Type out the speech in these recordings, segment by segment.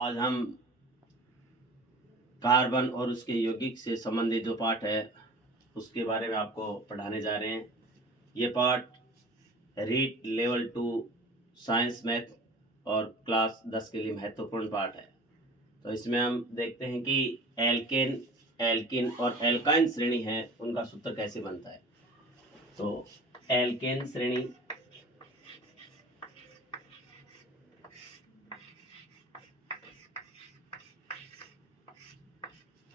आज हम कार्बन और उसके यौगिक से संबंधित जो पाठ है उसके बारे में आपको पढ़ाने जा रहे हैं। ये पाठ रीट लेवल 2 साइंस मैथ और क्लास 10 के लिए महत्वपूर्ण पाठ है। तो इसमें हम देखते हैं कि एल्केन, एल्किन और एल्काइन श्रेणी है, उनका सूत्र कैसे बनता है। तो एल्केन श्रेणी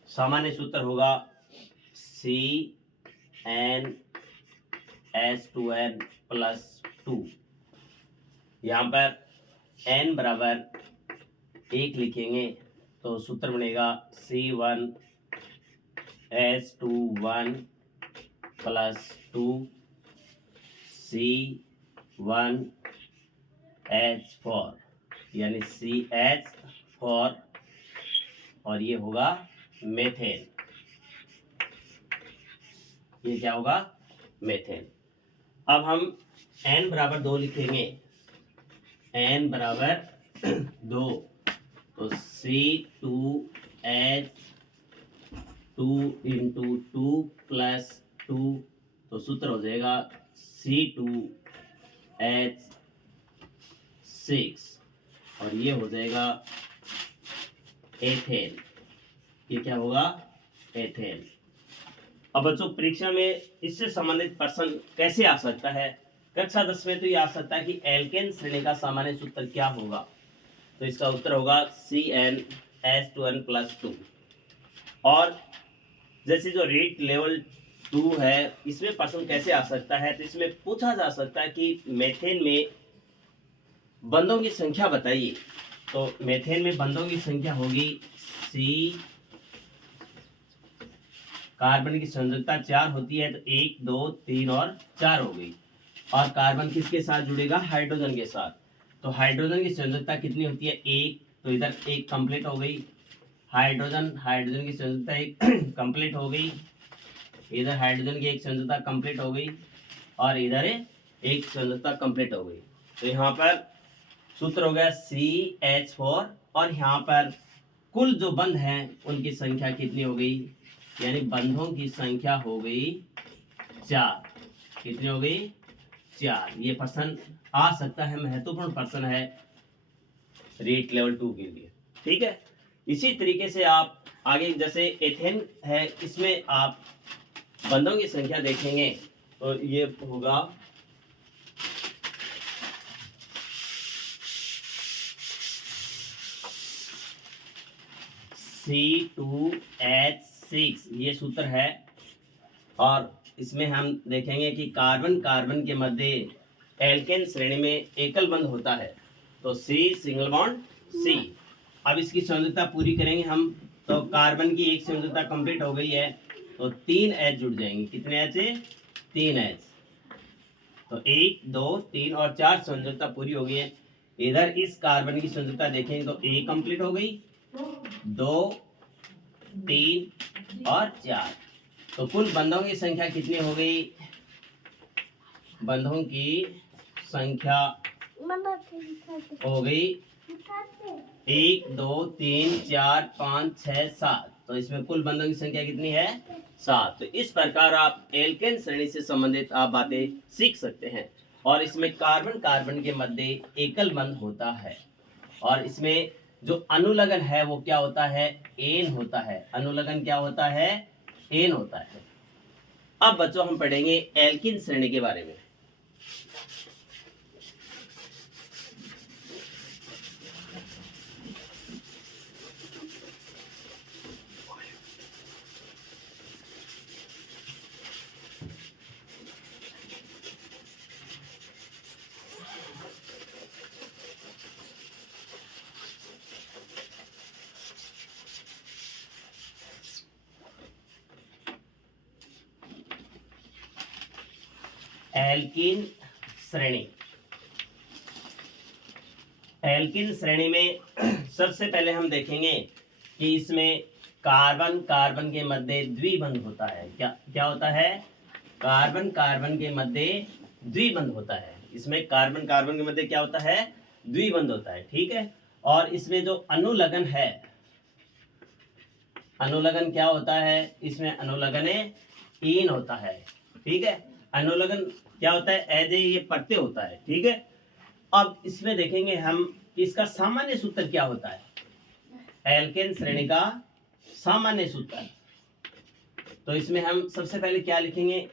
सामान्य सूत्र होगा CnH2n+2। यहाँ पर n बराबर 1 लिखेंगे तो सूत्र बनेगा C1H21+2 C1H4 यानी CH4 और ये होगा मेथेन। ये क्या होगा? मेथेन। अब हम n बराबर 2 लिखेंगे, n बराबर 2 तो C2H2 तो सूत्र हो जाएगा C2H6 और ये हो जाएगा एथेन। ये क्या होगा? एथेन। अब बच्चों परीक्षा में इससे संबंधित प्रश्न कैसे आ सकता है? कक्षा 10 में तो ये आ सकता है कि एल्केन श्रेणी का सामान्य सूत्र क्या होगा। तो इसका उत्तर होगा CnH2n+2। और जैसे जो रीट लेवल 2 है, इसमें प्रश्न कैसे आ सकता है? तो इसमें पूछा जा सकता है कि मेथेन में बंधों की संख्या बताइए। तो मेथेन में बंधों की संख्या होगी C, कार्बन की संयोजकता 4 होती है तो 1 2 3 और 4 हो गई। और कार्बन किसके साथ जुड़ेगा? हाइड्रोजन के साथ। तो हाइड्रोजन की संयोजकता कितनी होती है? 1, तो इधर 1 कंप्लीट हो गई। हाइड्रोजन की संयोजकता 1 कंप्लीट हो गई। इधर हाइड्रोजन की एक संयोजकता कंप्लीट हो गई और इधर एक संयोजकता कंप्लीट हो गई। तो यहाँ पर सूत्र हो गया CH4 और यहाँ पर कुल जो बंध हैं उनकी संख्या कितनी हो गई? यानी बंधों की संख्या हो गई 4। कितनी हो गई? 4। ये प्रश्न आ सकता है, महत्वपूर्ण प्रश्न है रीट लेवल 2 के लिए। ठीक है। इसी तरीके से आप आगे जैसे एथेन है, इसमें आप बंधों की संख्या देखेंगे तो ये होगा C2H6 ये सूत्र है। और इसमें हम देखेंगे कि कार्बन कार्बन के मध्य एल्केन श्रेणी में एकल बंध होता है तो C सिंगल बॉन्ड C। अब इसकी संयोजकता पूरी करेंगे हम तो कार्बन की एक संयोजकता कंप्लीट हो गई है तो 3 H जुड़ जाएंगे। कितने H? 3 H। तो 1 2 3 और 4 संयोजकता पूरी हो गई है। इधर इस कार्बन की संयोजकता देखेंगे तो 1 कंप्लीट हो गई, 2 3 और 4। तो कुल बंधों की संख्या कितनी हो गई? बंधों की संख्या हो गई 1 2 3 4 5 6 7। तो इसमें कुल बंधों की संख्या कितनी है? 7। तो इस प्रकार आप एल्केन श्रेणी से संबंधित आप बातें सीख सकते हैं। और इसमें कार्बन कार्बन के मध्य एकल बंध होता है और इसमें जो अनुलग्न है वो क्या होता है? एन होता है। अनुलग्न क्या होता है? एन होता है। अब बच्चों हम पढ़ेंगे एल्किन श्रेणी के बारे में। एल्किन श्रेणी। एल्किन श्रेणी में सबसे पहले हम देखेंगे कि इसमें कार्बन कार्बन के मध्य द्विबंध होता है। क्या क्या होता है? कार्बन कार्बन के मध्य द्विबंध होता है। इसमें कार्बन कार्बन के मध्य क्या होता है? द्विबंध होता है। ठीक है। और इसमें जो अनुलग्न है, अनुलग्न क्या होता है, इसमें अनुलग्न इन होता है, ठीक है। अनुलग्न क्या होता है, एज ए ये प्रत्यय होता है, ठीक है। अब इसमें देखेंगे हम इसका सामान्य सूत्र क्या होता है, एल्केन श्रेणी का सामान्य सूत्र। तो इसमें हम सबसे पहले क्या लिखेंगे,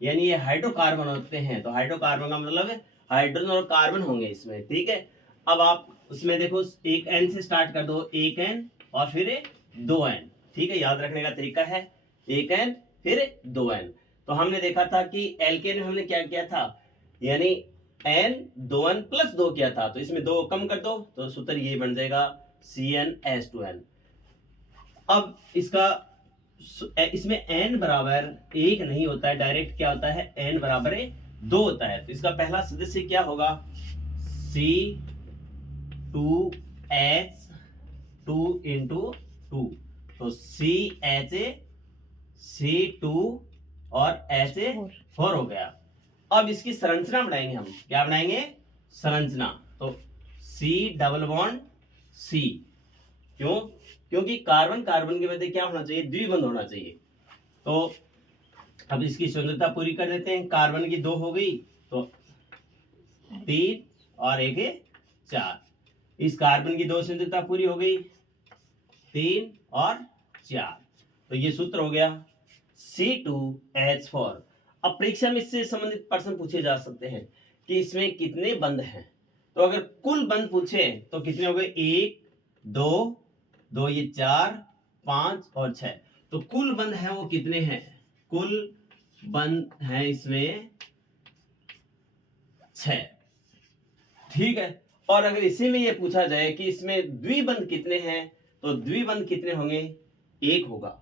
यानी ये हाइड्रोकार्बन होते हैं, तो हाइड्रोकार्बन का मतलब हाइड्रोजन और कार्बन होंगे इसमें, ठीक है। अब आप उसमें देखो एक एन से स्टार्ट कर दो, एक एन और फिर दो एन, ठीक है। याद रखने का तरीका है एक एन फिर दो एन। तो हमने देखा था कि एल्केन में हमने क्या किया था, यानी एन दो एन प्लस दो किया था, तो इसमें दो कम कर दो तो सूत्र ये बन जाएगा CnH2n। अब इसमें n बराबर एक नहीं होता है, डायरेक्ट क्या होता है, n बराबर दो होता है। तो इसका पहला सदस्य क्या होगा, C2H2 इंटू 2, तो C2 और H4 हो गया। अब इसकी संरचना बनाएंगे हम, क्या बनाएंगे, संरचना। तो C डबल बॉन्ड C, क्यों, क्योंकि कार्बन कार्बन के मध्य क्या होना चाहिए, द्विबंध होना चाहिए। तो अब इसकी संरचना पूरी कर देते हैं, कार्बन की दो हो गई तो 3 और एक 4, इस कार्बन की दो संरचना पूरी हो गई 3 और 4, तो ये सूत्र हो गया C2H4। अब परीक्षा में इससे संबंधित प्रश्न पूछे जा सकते हैं कि इसमें कितने बंध हैं। तो अगर कुल बंध पूछे तो कितने हो गए, 1 2 2, ये 4 5 और 6, तो कुल बंध है वो कितने हैं, कुल बंध है इसमें 6, ठीक है। और अगर इसी में ये पूछा जाए कि इसमें द्विबंध कितने हैं, तो द्विबंध कितने होंगे, 1 होगा।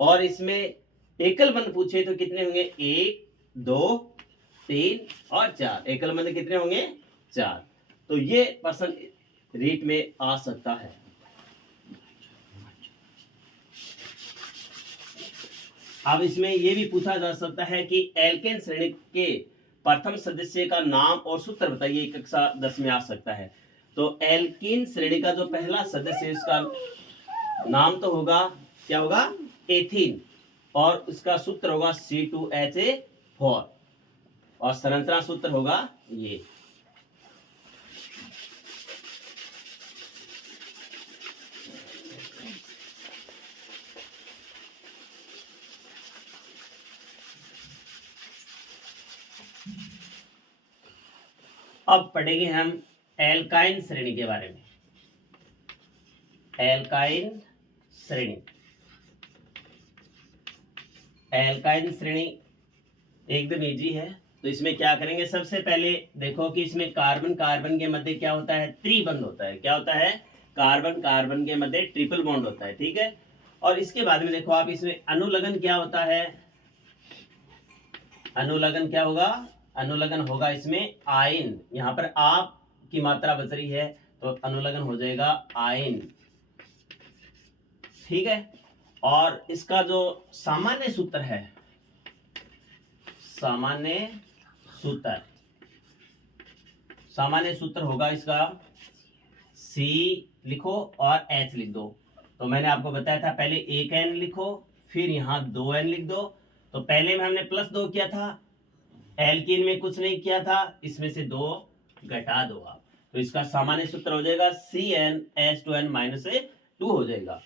और इसमें एकल बंध पूछे तो कितने होंगे, 1 2 3 और 4, एकल बंध कितने होंगे, 4। तो ये प्रश्न रीट में आ सकता है। अब इसमें यह भी पूछा जा सकता है कि एल्केन श्रेणी के प्रथम सदस्य का नाम और सूत्र बताइए, कक्षा 10 में आ सकता है। तो एल्कीन श्रेणी का जो पहला सदस्य है उसका नाम तो होगा, क्या होगा, एथीन, और उसका सूत्र होगा C2H4 और संरचना सूत्र होगा ये। अब पढ़ेंगे हम एल्काइन श्रेणी के बारे में। एल्काइन श्रेणी, एल्काइन श्रेणी एकदम इजी है। तो इसमें क्या करेंगे, सबसे पहले देखो कि इसमें कार्बन कार्बन के मध्य क्या होता है, त्रिबंध होता है। क्या होता है, कार्बन कार्बन के मध्य ट्रिपल बॉन्ड होता है, ठीक है। और इसके बाद में देखो आप इसमें अनुलग्न क्या होता है, अनुलग्न क्या होगा, अनुलग्न होगा इसमें आयन, यहाँ पर आप की मात्रा बच रही है तो अनुलग्न हो जाएगा आयन, ठीक है। और इसका जो सामान्य सूत्र है, सामान्य सूत्र, सामान्य सूत्र होगा इसका C लिखो और H लिख दो। तो मैंने आपको बताया था पहले एक N लिखो फिर यहाँ 2N लिख दो। तो पहले में हमने +2 किया था, एल्कीन में कुछ नहीं किया था, इसमें से 2 घटा दो आप, तो इसका सामान्य सूत्र हो जाएगा CnH2n-2 हो जाएगा।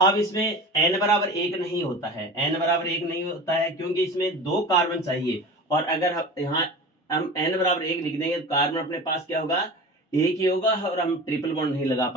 अब इसमें n बराबर 1 नहीं होता है, n बराबर 1 नहीं होता है क्योंकि इसमें 2 कार्बन चाहिए, और अगर हम यहाँ हम n बराबर 1 लिख देंगे तो कार्बन अपने पास क्या होगा, एक ही होगा, और हम ट्रिपल बॉन्ड नहीं लगा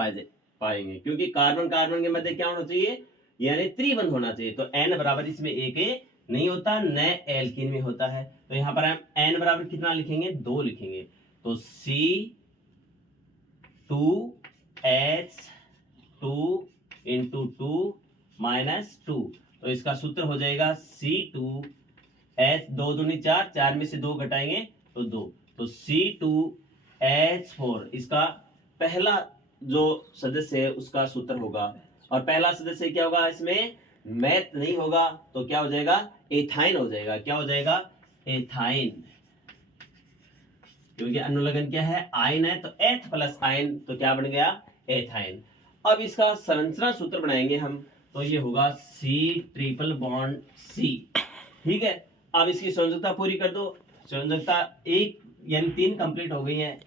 पाएंगे क्योंकि कार्बन कार्बन के मध्य क्या होना चाहिए, यानी त्रिबंध होना चाहिए। तो n बराबर इसमें 1 नहीं होता, न एल्कीन में होता है। तो यहाँ पर हम n बराबर कितना लिखेंगे, 2 लिखेंगे। तो C2H2 इंटू 2 माइनस 2, तो इसका सूत्र हो जाएगा C2H, 2 दूनी 4, 4 में से 2 घटाएंगे तो 2, तो C2H4 इसका पहला जो सदस्य है उसका सूत्र होगा। और पहला सदस्य क्या होगा, इसमें मैथ नहीं होगा तो क्या हो जाएगा, एथाइन हो जाएगा। क्या हो जाएगा, एथाइन, क्योंकि अनुलग्न क्या है, आयन है, तो एथ प्लस आयन, तो क्या बन गया, एथाइन। अब इसका संरचना सूत्र बनाएंगे हम, तो ये होगा C∼C, ठीक है। अब इसकी संयोजकता पूरी कर दो, संयोजकता एक यानी 3 कंप्लीट हो गई है,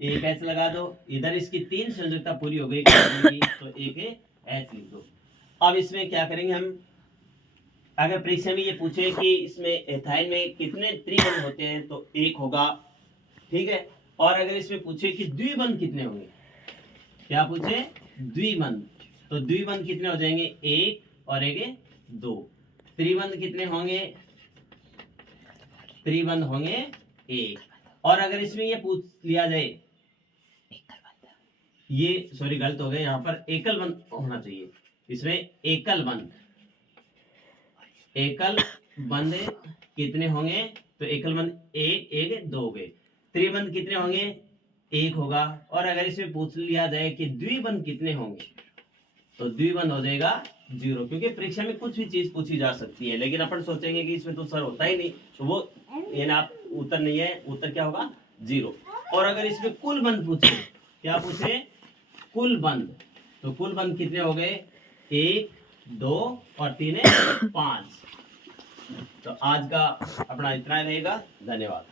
एक H लगा दो, इधर इसकी 3 संयोजकता पूरी हो गई तो एक H लिख दो। अब इसमें क्या करेंगे हम, अगर परीक्षा में ये पूछे कि इसमें एथाइन में कितने त्रिबंध होते हैं तो एक होगा, ठीक है। और अगर इसमें पूछे कि द्विबंध कितने होंगे, क्या पूछे, द्विबंध, तो द्विबंध कितने हो जाएंगे, एक और एक दो। त्रिबंध कितने होंगे, त्रिबंध होंगे एक। और अगर इसमें ये पूछ लिया जाए, ये सॉरी गलत हो गया, यहाँ पर एकल बंध होना चाहिए, इसमें एकल बंध, एकल बंध कितने होंगे, तो एकल बंध एक एक दो हो गए। त्रिबंध कितने होंगे, एक होगा। और अगर इसमें पूछ लिया जाए कि द्विबंध कितने होंगे, तो द्विबंध हो जाएगा 0, क्योंकि परीक्षा में कुछ भी चीज पूछी जा सकती है, लेकिन अपन सोचेंगे कि इसमें तो सर होता ही नहीं, तो वो ये ना उत्तर नहीं है, उत्तर क्या होगा 0। और अगर इसमें कुल बंध पूछे, क्या पूछे, कुल बंध, तो कुल बंध कितने हो गए, 1 2 और 3 5। तो आज का अपना इतना रहेगा, धन्यवाद।